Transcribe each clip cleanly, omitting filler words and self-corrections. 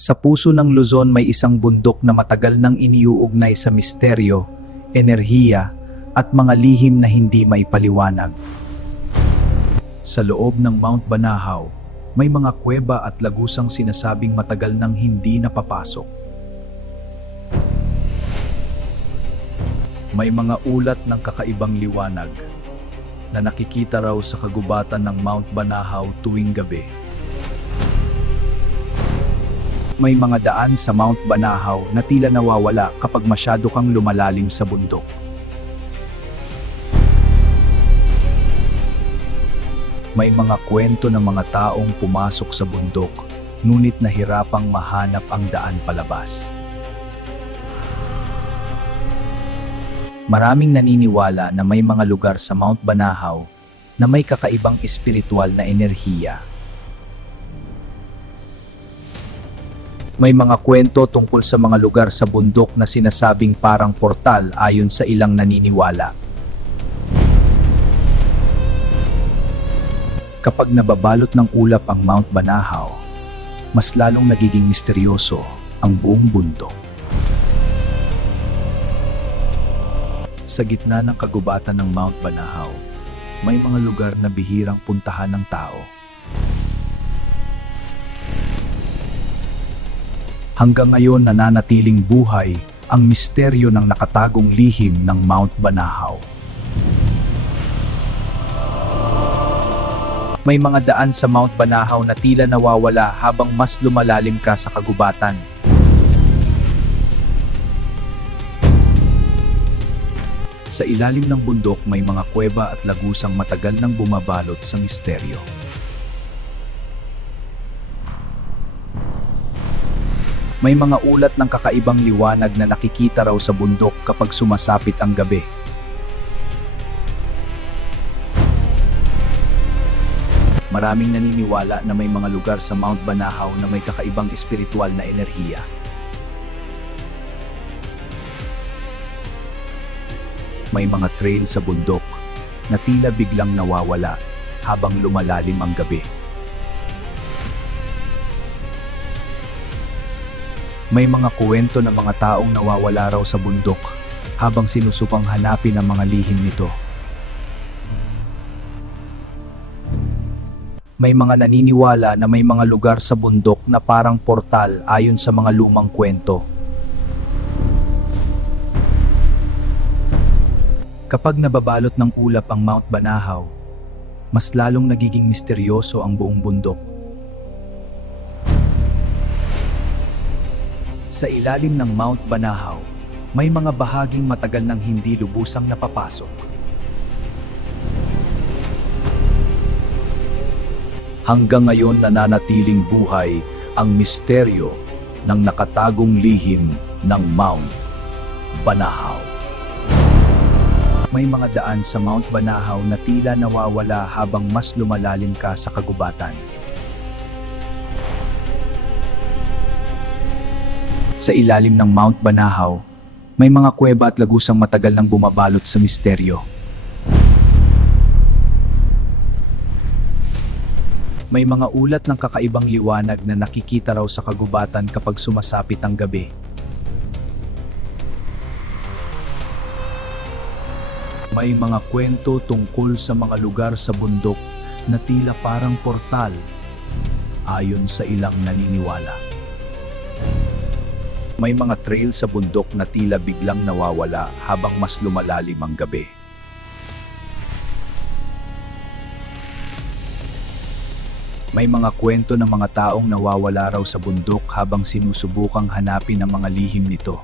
Sa puso ng Luzon may isang bundok na matagal nang iniuugnay sa misteryo, enerhiya, at mga lihim na hindi maipaliwanag. Sa loob ng Mount Banahaw, may mga kuweba at lagusang sinasabing matagal nang hindi napapasok. May mga ulat ng kakaibang liwanag na nakikita raw sa kagubatan ng Mount Banahaw tuwing gabi. May mga daan sa Mount Banahaw na tila nawawala kapag masyado kang lumalalim sa bundok. May mga kwento ng mga taong pumasok sa bundok, ngunit nahirapang mahanap ang daan palabas. Maraming naniniwala na may mga lugar sa Mount Banahaw na may kakaibang espiritual na enerhiya. May mga kwento tungkol sa mga lugar sa bundok na sinasabing parang portal ayon sa ilang naniniwala. Kapag nababalot ng ulap ang Mount Banahaw, mas lalong nagiging misteryoso ang buong bundok. Sa gitna ng kagubatan ng Mount Banahaw, may mga lugar na bihirang puntahan ng tao. Hanggang ngayon nananatiling buhay ang misteryo ng nakatagong lihim ng Mount Banahaw. May mga daan sa Mount Banahaw na tila nawawala habang mas lumalalim ka sa kagubatan. Sa ilalim ng bundok may mga kuweba at lagusang matagal nang bumabalot sa misteryo. May mga ulat ng kakaibang liwanag na nakikita raw sa bundok kapag sumasapit ang gabi. Maraming naniniwala na may mga lugar sa Mount Banahaw na may kakaibang espiritual na enerhiya. May mga trail sa bundok na tila biglang nawawala habang lumalalim ang gabi. May mga kuwento ng mga taong nawawala raw sa bundok habang sinusubang hanapin ang mga lihim nito. May mga naniniwala na may mga lugar sa bundok na parang portal ayon sa mga lumang kwento. Kapag nababalot ng ulap ang Mount Banahaw, mas lalong nagiging misteryoso ang buong bundok. Sa ilalim ng Mount Banahaw, may mga bahaging matagal nang hindi lubusang napapasok. Hanggang ngayon nananatiling buhay ang misteryo ng nakatagong lihim ng Mount Banahaw. May mga daan sa Mount Banahaw na tila nawawala habang mas lumalalim ka sa kagubatan. Sa ilalim ng Mount Banahaw, may mga kuweba at lagusang matagal nang bumabalot sa misteryo. May mga ulat ng kakaibang liwanag na nakikita raw sa kagubatan kapag sumasapit ang gabi. May mga kwento tungkol sa mga lugar sa bundok na tila parang portal, ayon sa ilang naniniwala. May mga trail sa bundok na tila biglang nawawala habang mas lumalalim ang gabi. May mga kwento ng mga taong nawawala raw sa bundok habang sinusubukang hanapin ang mga lihim nito.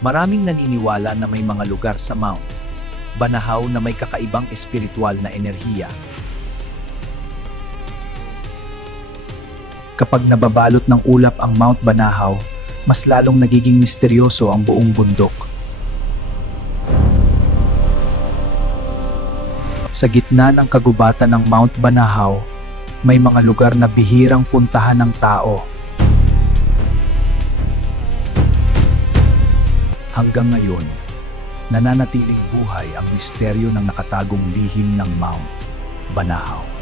Maraming naniniwala na may mga lugar sa Mount Banahaw na may kakaibang espiritual na enerhiya. Kapag nababalot ng ulap ang Mount Banahaw, mas lalong nagiging misteryoso ang buong bundok. Sa gitna ng kagubatan ng Mount Banahaw, may mga lugar na bihirang puntahan ng tao. Hanggang ngayon, nananatiling buhay ang misteryo ng nakatagong lihim ng Mount Banahaw.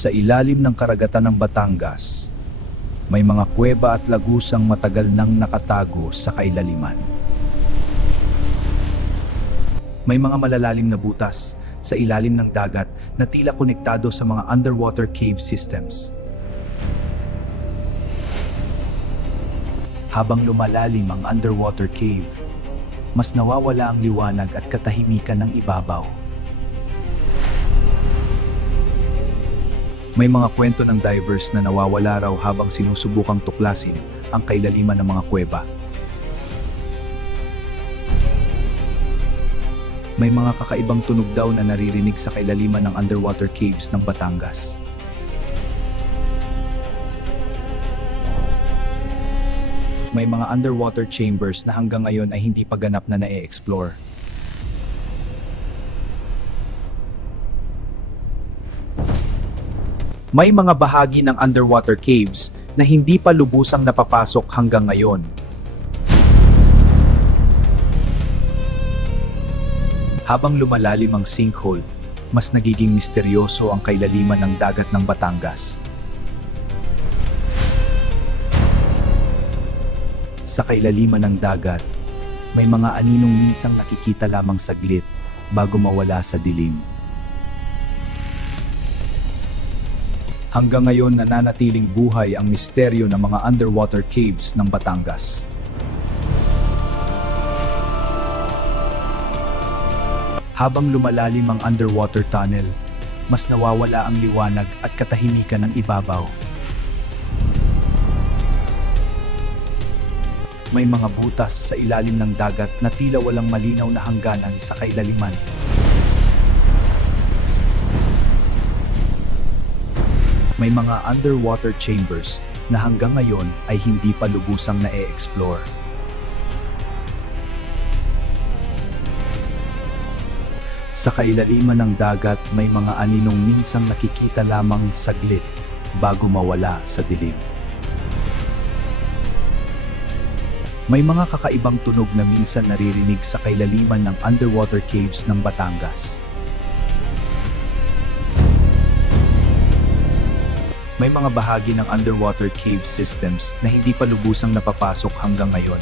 Sa ilalim ng karagatan ng Batangas, may mga kuweba at lagusang matagal nang nakatago sa kailaliman. May mga malalalim na butas sa ilalim ng dagat na tila konektado sa mga underwater cave systems. Habang lumalalim ang underwater cave, mas nawawala ang liwanag at katahimikan ng ibabaw. May mga kwento ng divers na nawawala raw habang sinusubukang tuklasin ang kailaliman ng mga kuweba. May mga kakaibang tunog daw na naririnig sa kailaliman ng underwater caves ng Batangas. May mga underwater chambers na hanggang ngayon ay hindi pa ganap na na-e-explore. May mga bahagi ng underwater caves na hindi pa lubusang napapasok hanggang ngayon. Habang lumalalim ang sinkhole, mas nagiging misteryoso ang kailaliman ng dagat ng Batangas. Sa kailaliman ng dagat, may mga aninong minsang nakikita lamang saglit bago mawala sa dilim. Hanggang ngayon nananatiling buhay ang misteryo ng mga underwater caves ng Batangas. Habang lumalalim ang underwater tunnel, mas nawawala ang liwanag at katahimikan ng ibabaw. May mga butas sa ilalim ng dagat na tila walang malinaw na hangganan sa kailaliman. May mga underwater chambers na hanggang ngayon ay hindi pa lubusang na-e-explore. Sa kailaliman ng dagat, may mga aninong minsang nakikita lamang saglit bago mawala sa dilim. May mga kakaibang tunog na minsan naririnig sa kailaliman ng underwater caves ng Batangas. May mga bahagi ng underwater cave systems na hindi pa lubusang napapasok hanggang ngayon.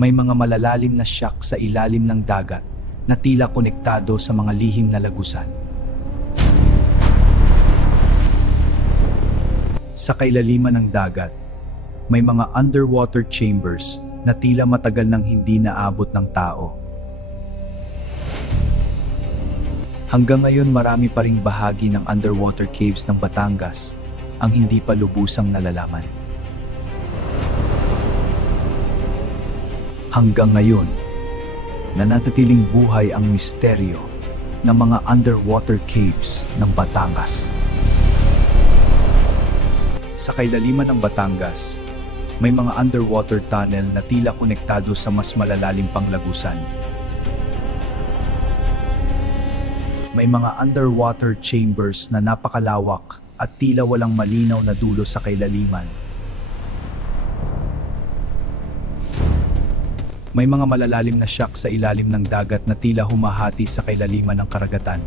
May mga malalalim na shack sa ilalim ng dagat na tila konektado sa mga lihim na lagusan. Sa kailaliman ng dagat, may mga underwater chambers na tila matagal nang hindi naabot ng tao. Hanggang ngayon marami pa ring bahagi ng underwater caves ng Batangas ang hindi pa lubusang nalalaman. Hanggang ngayon, nananatiling buhay ang misteryo ng mga underwater caves ng Batangas. Sa kailaliman ng Batangas, may mga underwater tunnel na tila konektado sa mas malalalim pang lagusan. May mga underwater chambers na napakalawak at tila walang malinaw na dulo sa kailaliman. May mga malalalim na shack sa ilalim ng dagat na tila humahati sa kailaliman ng karagatan.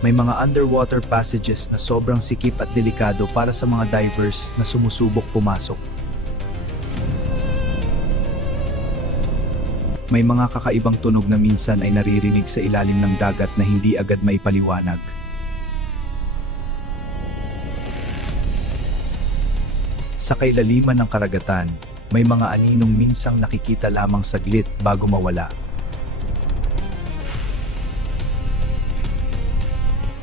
May mga underwater passages na sobrang sikip at delikado para sa mga divers na sumusubok pumasok. May mga kakaibang tunog na minsan ay naririnig sa ilalim ng dagat na hindi agad maipaliwanag. Sa kailaliman ng karagatan, may mga aninong minsang nakikita lamang saglit bago mawala.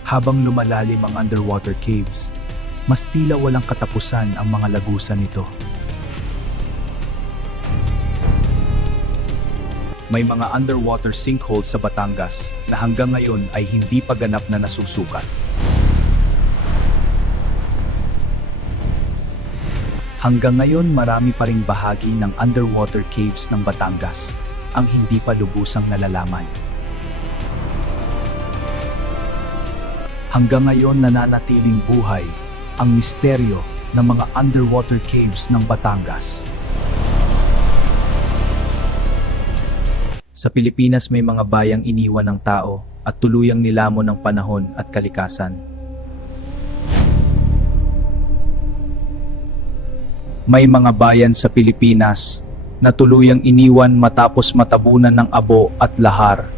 Habang lumalalim ang underwater caves, mas tila walang katapusan ang mga lagusan nito. May mga underwater sinkholes sa Batangas na hanggang ngayon ay hindi pa ganap na nasusukat. Hanggang ngayon marami pa ring bahagi ng underwater caves ng Batangas ang hindi pa lubusang nalalaman. Hanggang ngayon nananatiling buhay ang misteryo ng mga underwater caves ng Batangas. Sa Pilipinas may mga bayang iniwan ng tao at tuluyang nilamon ng panahon at kalikasan. May mga bayan sa Pilipinas na tuluyang iniwan matapos matabunan ng abo at lahar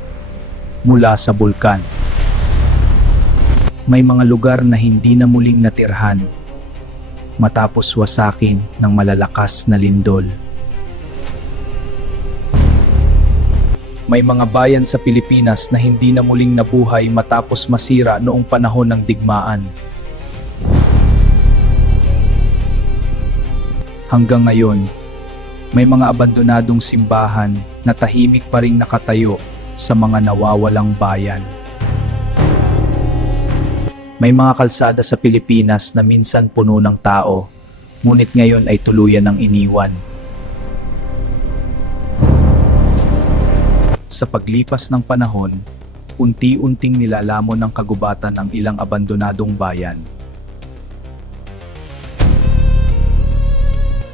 mula sa bulkan. May mga lugar na hindi na muling natirhan matapos wasakin ng malalakas na lindol. May mga bayan sa Pilipinas na hindi na muling nabuhay matapos masira noong panahon ng digmaan. Hanggang ngayon, may mga abandonadong simbahan na tahimik pa ring nakatayo sa mga nawawalang bayan. May mga kalsada sa Pilipinas na minsan puno ng tao, ngunit ngayon ay tuluyan ng iniwan. Sa paglipas ng panahon, unti-unting nilalamon ng kagubatan ang ilang abandonadong bayan.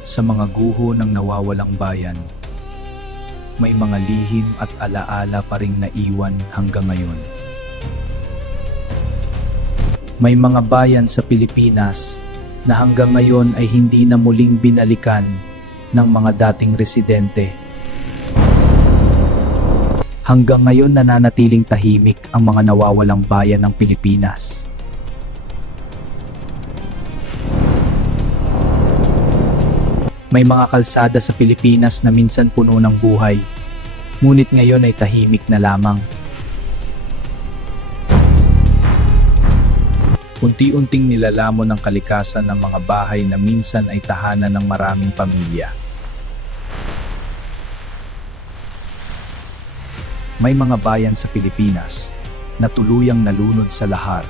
Sa mga guho ng nawawalang bayan, may mga lihim at alaala pa ring naiwan hanggang ngayon. May mga bayan sa Pilipinas na hanggang ngayon ay hindi na muling binalikan ng mga dating residente. Hanggang ngayon nananatiling tahimik ang mga nawawalang bayan ng Pilipinas. May mga kalsada sa Pilipinas na minsan puno ng buhay, ngunit ngayon ay tahimik na lamang. Unti-unting nilalamon ng kalikasan ng mga bahay na minsan ay tahanan ng maraming pamilya. May mga bayan sa Pilipinas na tuluyang nalunod sa lahar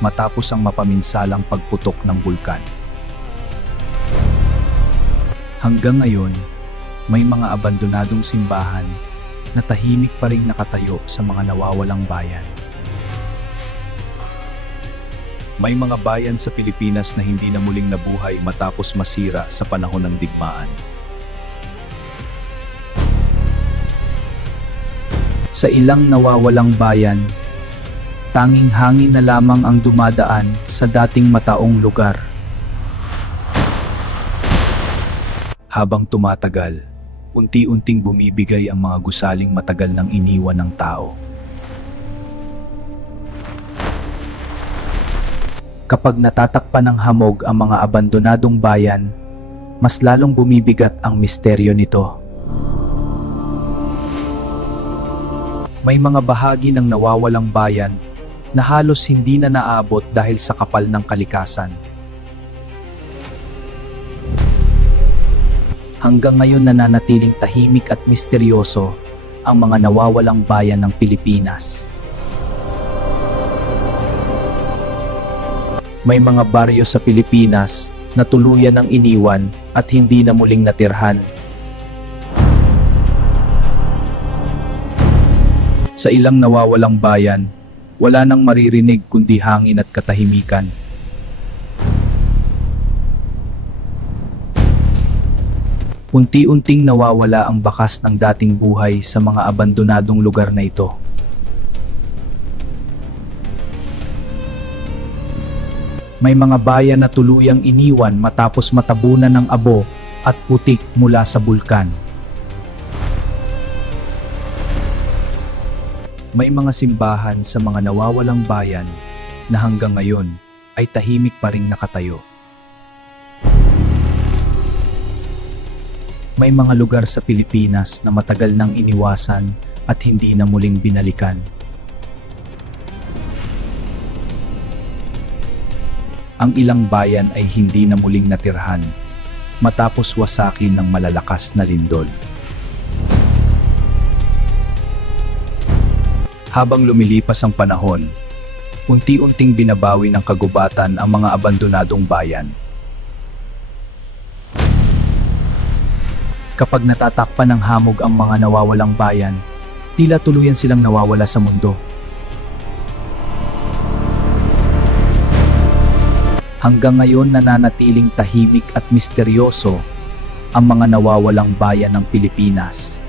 matapos ang mapaminsalang pagputok ng bulkan. Hanggang ngayon, may mga abandonadong simbahan na tahimik pa ring nakatayo sa mga nawawalang bayan. May mga bayan sa Pilipinas na hindi na muling nabuhay matapos masira sa panahon ng digmaan. Sa ilang nawawalang bayan, tanging hangin na lamang ang dumadaan sa dating mataong lugar. Habang tumatagal, unti-unting bumibigay ang mga gusaling matagal nang iniwan ng tao. Kapag natatakpan ng hamog ang mga abandonadong bayan, mas lalong bumibigat ang misteryo nito. May mga bahagi ng nawawalang bayan na halos hindi na naabot dahil sa kapal ng kalikasan. Hanggang ngayon nananatiling tahimik at misteryoso ang mga nawawalang bayan ng Pilipinas. May mga baryo sa Pilipinas na tuluyan ng iniwan at hindi na muling natirhan. Sa ilang nawawalang bayan, wala nang maririnig kundi hangin at katahimikan. Unti-unting nawawala ang bakas ng dating buhay sa mga abandonadong lugar na ito. May mga bayan na tuluyang iniwan matapos matabunan ng abo at putik mula sa bulkan. May mga simbahan sa mga nawawalang bayan na hanggang ngayon ay tahimik pa ring nakatayo. May mga lugar sa Pilipinas na matagal nang iniwasan at hindi na muling binalikan. Ang ilang bayan ay hindi na muling natirhan matapos wasakin ng malalakas na lindol. Habang lumilipas ang panahon, unti-unting binabawi ng kagubatan ang mga abandonadong bayan. Kapag natatakpan ng hamog ang mga nawawalang bayan, tila tuluyan silang nawawala sa mundo. Hanggang ngayon nananatiling tahimik at misteryoso ang mga nawawalang bayan ng Pilipinas.